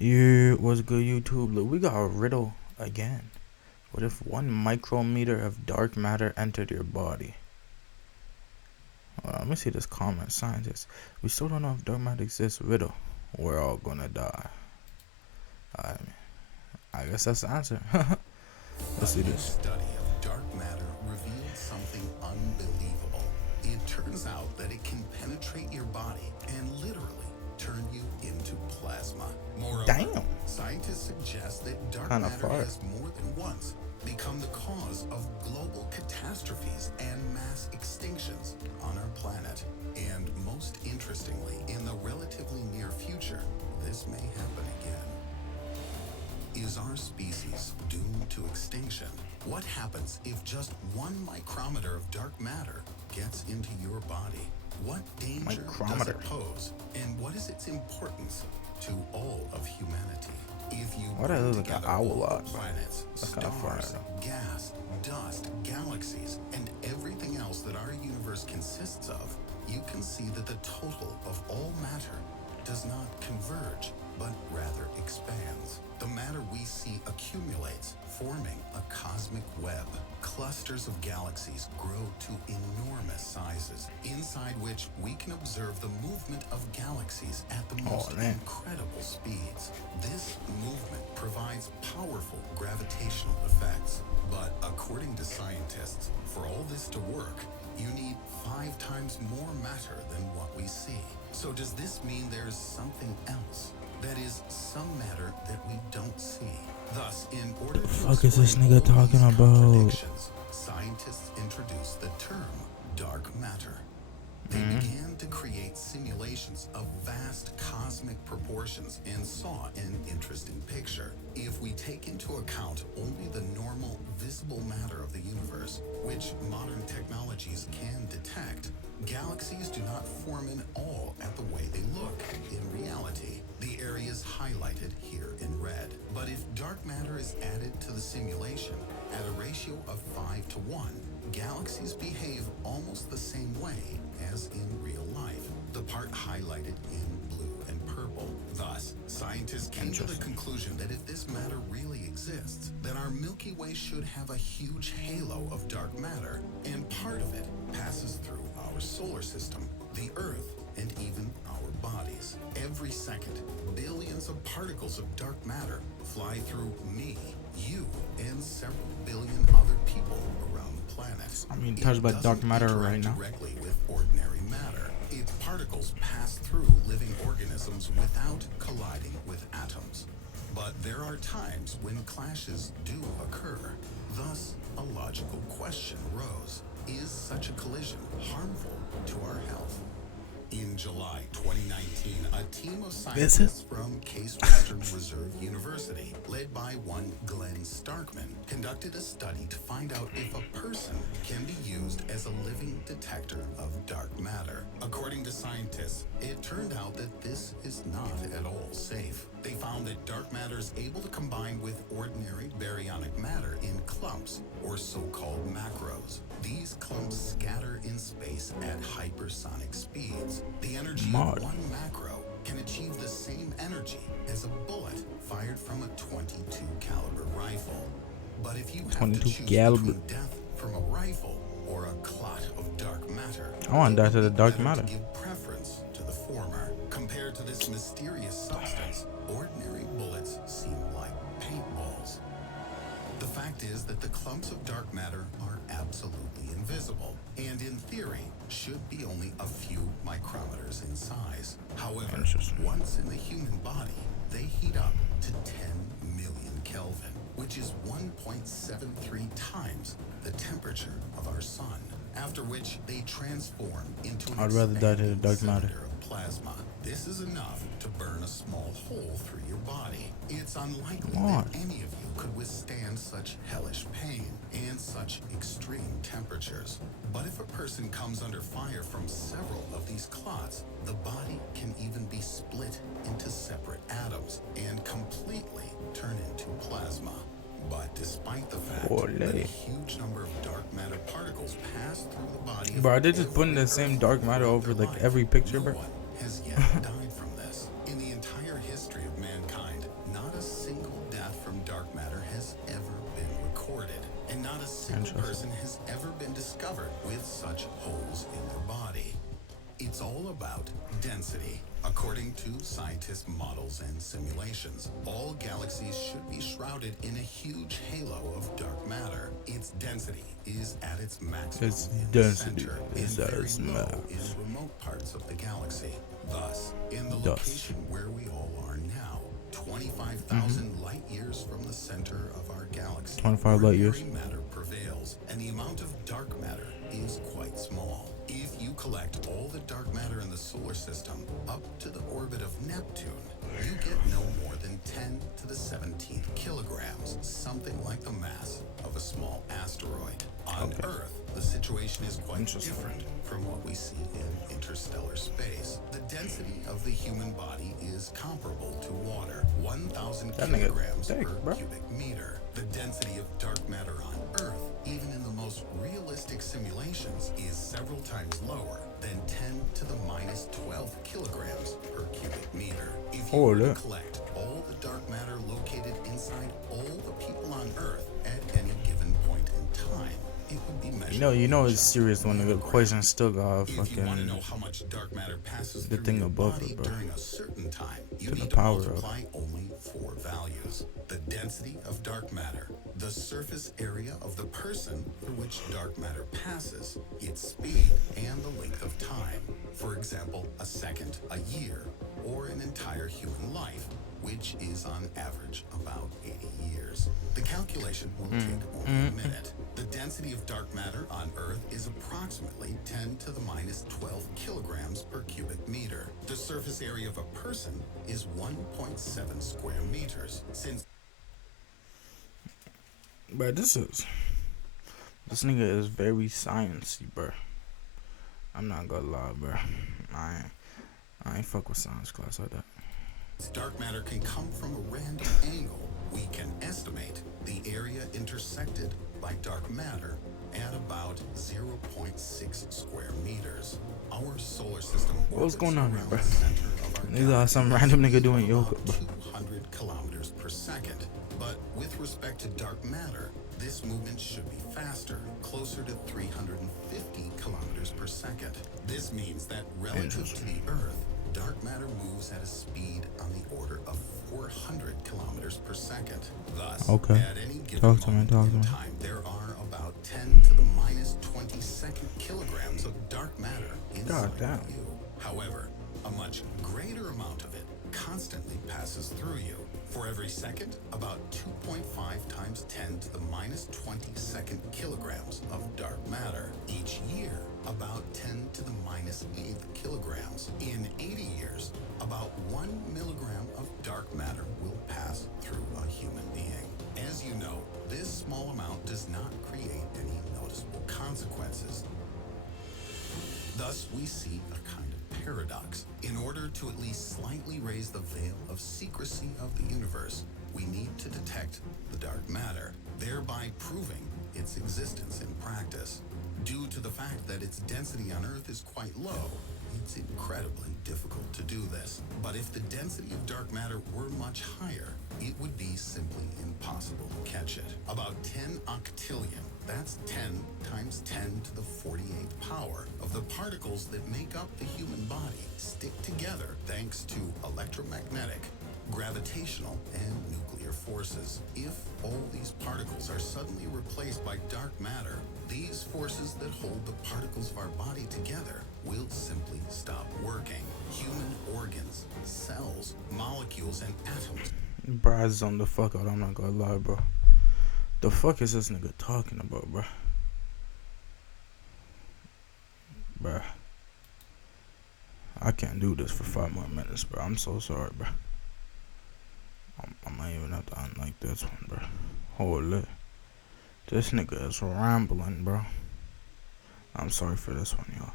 Yeah, what's good, YouTube? Look, we got a riddle again. What if 1 micrometer of dark matter entered your body? Let me see this comment. Scientists, we still don't know if dark matter exists. Riddle, we're all gonna die. I mean, I guess that's the answer. Let's see A new this. study of dark matter revealed something unbelievable. It turns out that it can penetrate your body and literally turn you into plasma. Moreover, Damn. scientists suggest that dark Kinda matter far. has more than once become the cause of global catastrophes and mass extinctions on our planet. And most interestingly, in the relatively near future, this may happen again. Is our species doomed to extinction? What happens if just 1 micrometer of dark matter gets into your body? What danger does Micrometer. it pose? And what is its importance to all of humanity? If you Why do I bring look like an together owl all lot? the planets, That's kinda fire, stars, though. gas, dust, galaxies, and everything else that our universe consists of, you can see that the total of all matter does not converge, but rather expands. The matter we see accumulates, forming a cosmic web. Clusters of galaxies grow to enormous sizes, inside which we can observe the movement of galaxies at the most incredible speeds. This movement provides powerful gravitational effects. But according to scientists, for all this to work, you need 5 times more matter than what we see. So does this mean there's something else? That is, some matter that we don't see. Thus, in order to fuck is this explain nigga all talking these about? contradictions, scientists introduced the term dark matter. They began to create simulations of vast cosmic proportions and saw an interesting picture. If we take into account only the normal visible matter of the universe, which modern technologies can detect, galaxies do not form in all at the way they look in reality. The areas highlighted here in red. But if dark matter is added to the simulation at a ratio of 5 to 1, galaxies behave almost the same way as in real life, the part highlighted in blue and purple. Thus, scientists came to the conclusion that if this matter really exists, then our Milky Way should have a huge halo of dark matter, and part of it passes through our solar system, the Earth, and even our bodies. Every second, billions of particles of dark matter fly through me, you, and several billion other people around the planet. I'm being touched by dark matter right now. Directly with ordinary matter. Its particles pass through living organisms without colliding with atoms. But there are times when clashes do occur. Thus, a logical question arose. Is such a collision harmful to our health? In July 2019, a team of scientists from Case Western Reserve University, led by one Glenn Starkman, conducted a study to find out if a person can be used as a living detector of dark matter. According to scientists, it turned out that this is not at all safe. They found that dark matter is able to combine with ordinary baryonic matter in clumps, or so-called macros. These clumps scatter in space at hypersonic speeds. The energy of one macro can achieve the same energy as a bullet fired from a .22 caliber rifle. But if you have to choose between death from a rifle or a clot of dark matter, I want to die to the dark matter. give preference to the former. Compared to this mysterious substance, ordinary bullets seem like paintballs. The fact is that the clumps of dark matter are absolutely invisible, and in theory, should be only a few micrometers in size. However, once in the human body, they heat up to 10 million Kelvin, which is 1.73 times the temperature of our sun, after which they transform into an I'd rather die to the dark matter. cylinder of plasma. This is enough to burn a small hole through your body. It's unlikely that any of you could withstand such hellish pain and such extreme temperatures. But if a person comes under fire from several of these clots, the body can even be split into separate atoms and completely turn into plasma. But despite the fact that a huge number of dark matter particles pass through the body, bro, are they just putting the same dark matter over like every picture, bro? has yet died from this. In the entire history of mankind, Not a single person has ever been discovered with such holes in their body. It's all about density. According to scientists' models and simulations, all galaxies should be shrouded in a huge halo of dark matter. Its density is at its maximum in the center and very low in remote parts of the galaxy. Thus, in the location where we all are now, 25,000 light years from the center of our galaxy, 25 light years. matter prevails, and the amount of dark matter is quite small. If you collect all the dark matter in the solar system up to the orbit of Neptune, you get no more than 10 to the 17th kilograms, something like the mass of a small asteroid. On Earth, the situation is quite different from what we see in interstellar space. The density of the human body is comparable to water, 1,000 kilograms per cubic meter. The density of dark matter on Earth, even in the most realistic simulations, is several times lower than 10 to the minus 12 kilograms per cubic meter. If you were to collect all the dark matter located inside all the people on Earth at any given point in time, it would be measured. You know it's serious when the equation still got If you want to know how much dark matter passes the through thing your above body it, bro. during a certain time, you To the need to power of multiply only 4 values. The density of dark matter, the surface area of the person through which dark matter passes, its speed, and the length of time. For example, a second, a year, or an entire human life, which is on average about 80 years. The calculation will take only a minute. The density of dark matter on Earth is approximately 10 to the minus 12 kilograms per cubic meter. The surface area of a person is 1.7 square meters. Since But this nigga is very sciencey, bro. I'm not gonna lie, bro. I ain't fuck with science class like that. Dark matter can come from a random angle. We can estimate the area intersected by dark matter at about 0.6 square meters. Our solar system What's going on here, bro? the center of our These are some random nigga doing yoga, about bro. 200 kilometers per second. But with respect to dark matter, this movement should be faster, closer to 350 kilometers per second. This means that relative to the Earth, dark matter moves at a speed on the order of 400 kilometers per second. Thus, at any given moment in time, there are about 10 to the minus 22nd kilograms of dark matter inside of you. However, a much greater amount of it constantly passes through you. For every second, about 2.5 times 10 to the minus 22nd kilograms of dark matter. Each year, about 10 to the minus 8th kilograms. In 80 years, about 1 milligram of dark matter will pass through a human being. As you know, this small amount does not create any noticeable consequences. Thus, we see a kind of paradox. In order to at least slightly raise the veil of secrecy of the universe, we need to detect the dark matter, thereby proving its existence in practice. Due to the fact that its density on Earth is quite low, it's incredibly difficult to do this. But if the density of dark matter were much higher, it would be simply impossible to catch it. About 10 octillion, that's 10 times 10 to the 48th power, of the particles that make up the human body stick together thanks to electromagnetic, gravitational, and nuclear forces. If all these particles are suddenly replaced by dark matter, these forces that hold the particles of our body together will simply stop working. Human organs, cells, molecules, and atoms. Bro, I zoned the fuck out. I'm not gonna lie, bro. The fuck is this nigga talking about, bro? Bro, I can't do this for 5 more minutes, bro. I'm so sorry, bro. I might even have to unlike this one, bro. Holy. This nigga is rambling, bro. I'm sorry for this one, y'all.